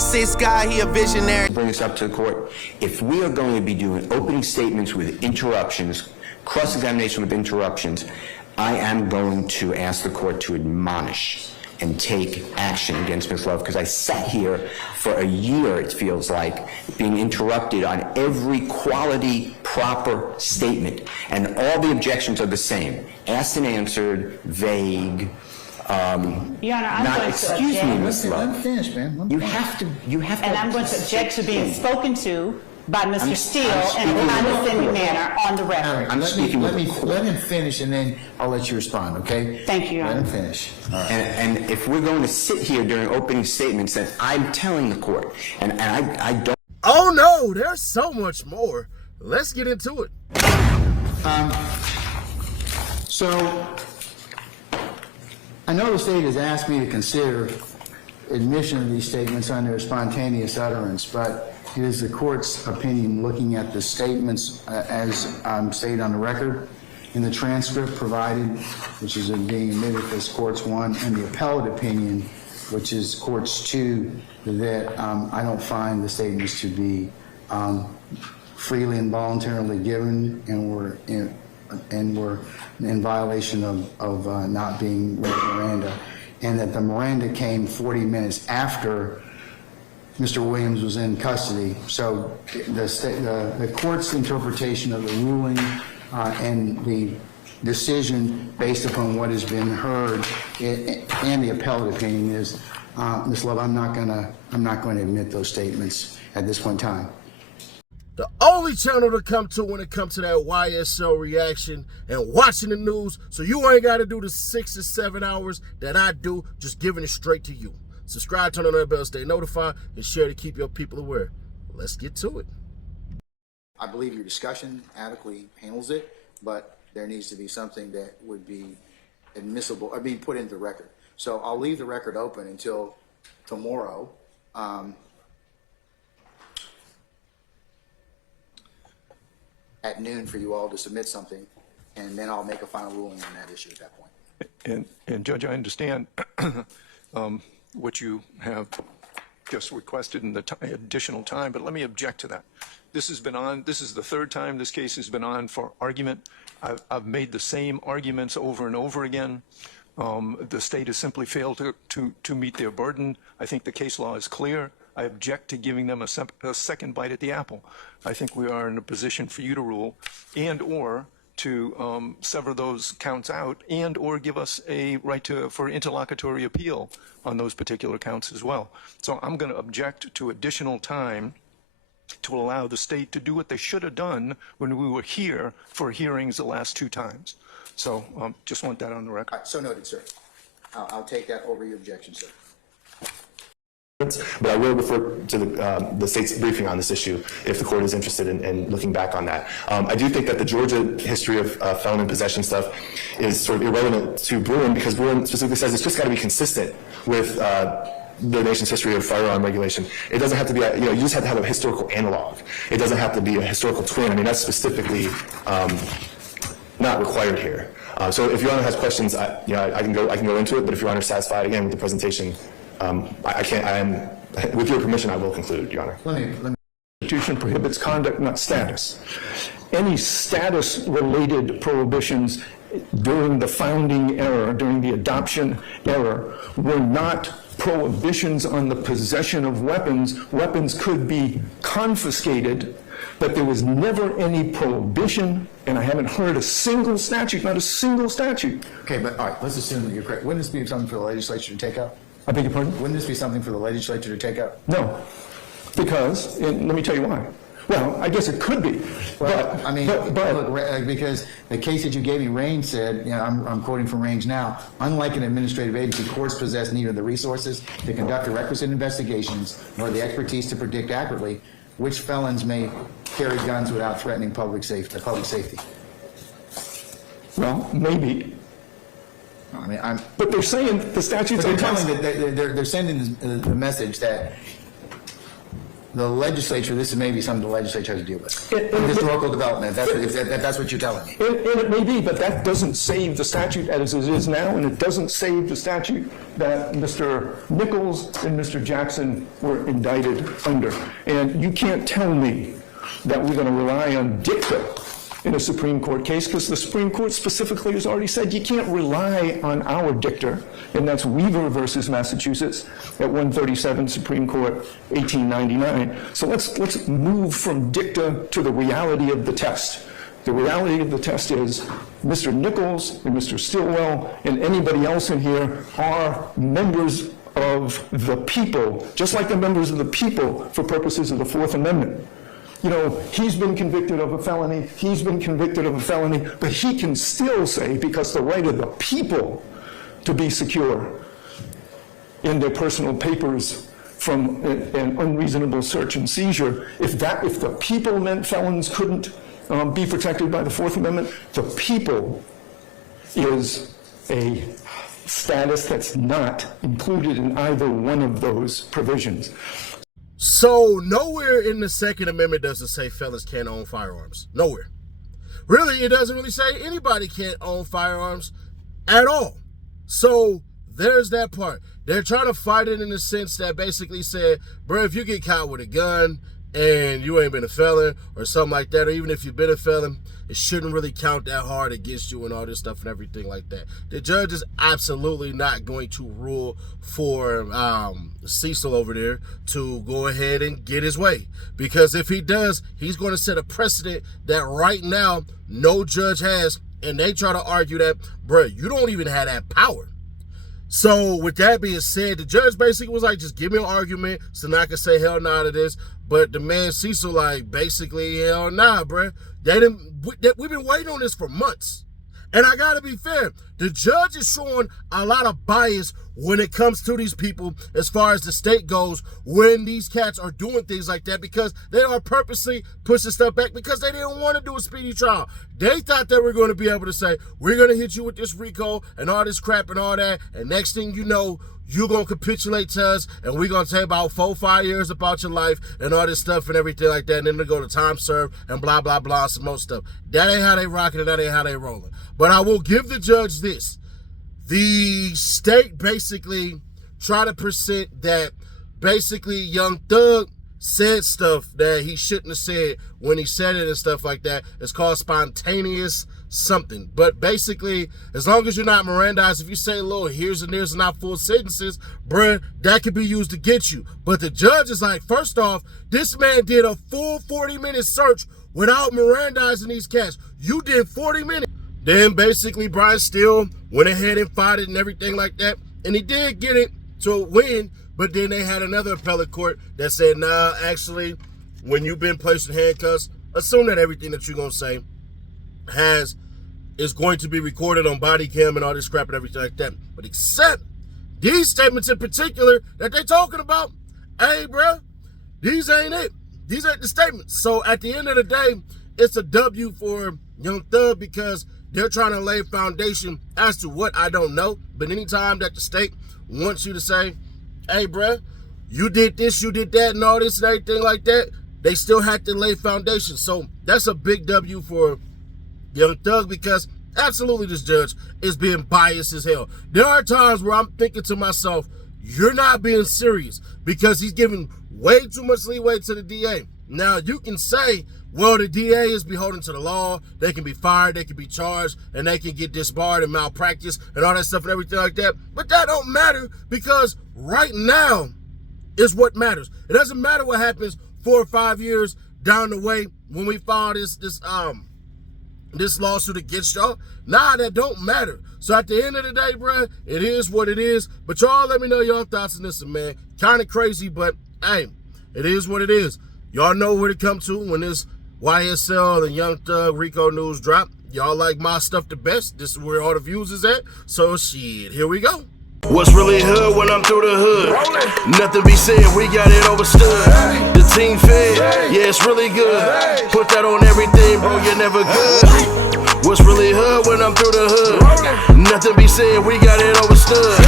Sixth guy, he a visionary. Bring this up to the court. If we are going to be doing opening statements with interruptions, cross-examination with interruptions, I am going to ask the court to admonish and take action against Ms. Love, because I sat here for a year, it feels like, being interrupted on every quality, proper statement, and all the objections are the same. Asked and answered, vague, Your Honor, I'm going to object. Excuse me, Ms. Love. Let me finish, man. You have to. And I'm going to object to being spoken to by Mr. Steele in a speaking condescending manner on the record. I'm speaking with the court. Let him finish, and then I'll let you respond, okay? Thank you, Your Honor. Let him finish. All right. And if we're going to sit here during opening statements, then I'm telling the court, and I don't. Oh no, there's so much more. Let's get into it. So, I know the state has asked me to consider admission of these statements under spontaneous utterance, but it is the court's opinion, looking at the statements as stated on the record, in the transcript provided, which is being admitted as courts 1, and the appellate opinion, which is courts 2, that I don't find the statements to be freely and voluntarily given, and were in violation of not being read Miranda, and that the Miranda came 40 minutes after Mr. Williams was in custody. So the court's interpretation of the ruling and the decision based upon what has been heard and the appellate opinion is, Ms. Love, I'm not going to admit those statements at this point in time. The only channel to come to when it comes to that YSL reaction and watching the news, so you ain't got to do the 6 or 7 hours that I do, just giving it straight to you. Subscribe, turn on that bell, stay notified, and share to keep your people aware. Let's get to it. I believe your discussion adequately handles it, but there needs to be something that would be admissible or being put into the record. So I'll leave the record open until tomorrow. At noon for you all to submit something, and then I'll make a final ruling on that issue at that point. And Judge, I understand what you have just requested in the additional time, but let me object to that. This has been on, this is the third time this case has been on for argument. I've made the same arguments over and over again. The state has simply failed to meet their burden. I think the case law is clear. I object to giving them a second bite at the apple. I think we are in a position for you to rule and or to sever those counts out and or give us a right for interlocutory appeal on those particular counts as well. So I'm going to object to additional time to allow the state to do what they should have done when we were here for hearings the last 2 times. So just want that on the record. All right, so noted, sir. I'll take that over your objection, sir. But I will refer to the state's briefing on this issue if the court is interested in looking back on that. I do think that the Georgia history of felon in possession stuff is sort of irrelevant to Bruin, because Bruin specifically says it's just got to be consistent with the nation's history of firearm regulation. It doesn't have to be, you just have to have a historical analog. It doesn't have to be a historical twin. I mean, that's specifically not required here. So if Your Honor has questions, I can go into it. But if Your Honor is satisfied again with the presentation, with your permission, I will conclude, Your Honor. Let me. The Constitution prohibits conduct, not status. Any status-related prohibitions during the founding era, during the adoption era, were not prohibitions on the possession of weapons. Weapons could be confiscated, but there was never any prohibition, and I haven't heard a single statute, not a single statute. Okay, but all right, let's assume that you're correct. Wouldn't this be something for the legislature to take out? I beg your pardon? Wouldn't this be something for the legislature to take out? No, because, and let me tell you why. Well, I guess it could be, Well, but, I mean, but look, because the case that you gave me, Range said, I'm quoting from Range now, unlike an administrative agency, courts possess neither the resources to conduct the requisite investigations nor the expertise to predict accurately which felons may carry guns without threatening public safety. well, maybe. I mean, But they're saying the statutes but are they're telling that they're sending the message that the legislature, this is maybe something the legislature has to deal with. Historical development, if that's what you're telling me. And it may be, but that doesn't save the statute as it is now, and it doesn't save the statute that Mr. Nichols and Mr. Jackson were indicted under. And you can't tell me that we're going to rely on dicta in a Supreme Court case, because the Supreme Court specifically has already said you can't rely on our dicta, and that's Weaver versus Massachusetts at 137 Supreme Court, 1899. So let's move from dicta to the reality of the test. The reality of the test is Mr. Nichols and Mr. Stilwell and anybody else in here are members of the people, just like they're members of the people for purposes of the Fourth Amendment. You know, he's been convicted of a felony, he's been convicted of a felony, but he can still say, because the right of the people to be secure in their personal papers from an unreasonable search and seizure, if the people meant felons couldn't be protected by the Fourth Amendment, the people is a status that's not included in either one of those provisions. So nowhere in the Second Amendment does it say felons can't own firearms. Nowhere. Really, it doesn't really say anybody can't own firearms at all. So there's that part. They're trying to fight it in the sense that basically said, bro, if you get caught with a gun and you ain't been a felon or something like that, or even if you've been a felon, it shouldn't really count that hard against you and all this stuff and everything like that. The judge is absolutely not going to rule for Cecil over there to go ahead and get his way. Because if he does, he's going to set a precedent that right now no judge has, and they try to argue that, bro, you don't even have that power. So with that being said, the judge basically was like, just give me an argument so now I can say hell nah to this. But the man Cecil like, basically, hell nah, bruh. We've been waiting on this for months. And I gotta be fair, the judge is showing a lot of bias when it comes to these people as far as the state goes when these cats are doing things like that, because they are purposely pushing stuff back because they didn't want to do a speedy trial. They thought they were going to be able to say, we're going to hit you with this RICO and all this crap and all that, and next thing you know, you're going to capitulate to us, and we're going to take about 4-5 years about your life and all this stuff and everything like that, and then they go to time served and blah, blah, blah, some more stuff. That ain't how they rocking it, that ain't how they rolling. But I will give the judge this. The state basically tried to present that basically Young Thug said stuff that he shouldn't have said when he said it and stuff like that. It's called spontaneous something. But basically, as long as you're not Mirandized, if you say little here's and there's and not full sentences, bruh, that could be used to get you. But the judge is like, first off, this man did a full 40-minute search without Mirandizing these cats. You did 40 minutes. Then basically Brian Steele went ahead and fought it and everything like that. And he did get it to a win, but then they had another appellate court that said, nah, actually, when you've been placed in handcuffs, assume that everything that you're going to say is going to be recorded on body cam and all this crap and everything like that. But except these statements in particular that they're talking about, hey, bro, these ain't it. These ain't the statements. So at the end of the day, it's a W for Young Thug because they're trying to lay foundation as to what I don't know. But anytime that the state wants you to say, hey, bruh, you did this, you did that, and all this and everything like that, they still have to lay foundation. So that's a big W for Young Thug because absolutely this judge is being biased as hell. There are times where I'm thinking to myself, you're not being serious because he's giving way too much leeway to the DA. Now, you can say, well, the DA is beholden to the law. They can be fired, they can be charged, and they can get disbarred and malpractice and all that stuff and everything like that. But that don't matter because right now is what matters. It doesn't matter what happens 4 or 5 years down the way when we file this lawsuit against y'all. Nah, that don't matter. So at the end of the day, bro, it is what it is. But y'all let me know your thoughts on this, man. Kind of crazy, but hey, it is what it is. Y'all know where to come to when this YSL and Young Thug RICO news drop. Y'all like my stuff the best. This is where all the views is at. So shit, here we go. What's really hood when I'm through the hood? Nothing be said, we got it overstood. The team fed, yeah, it's really good. Put that on everything, bro, you're never good. What's really hood when I'm through the hood? Nothing be said, we got it overstood.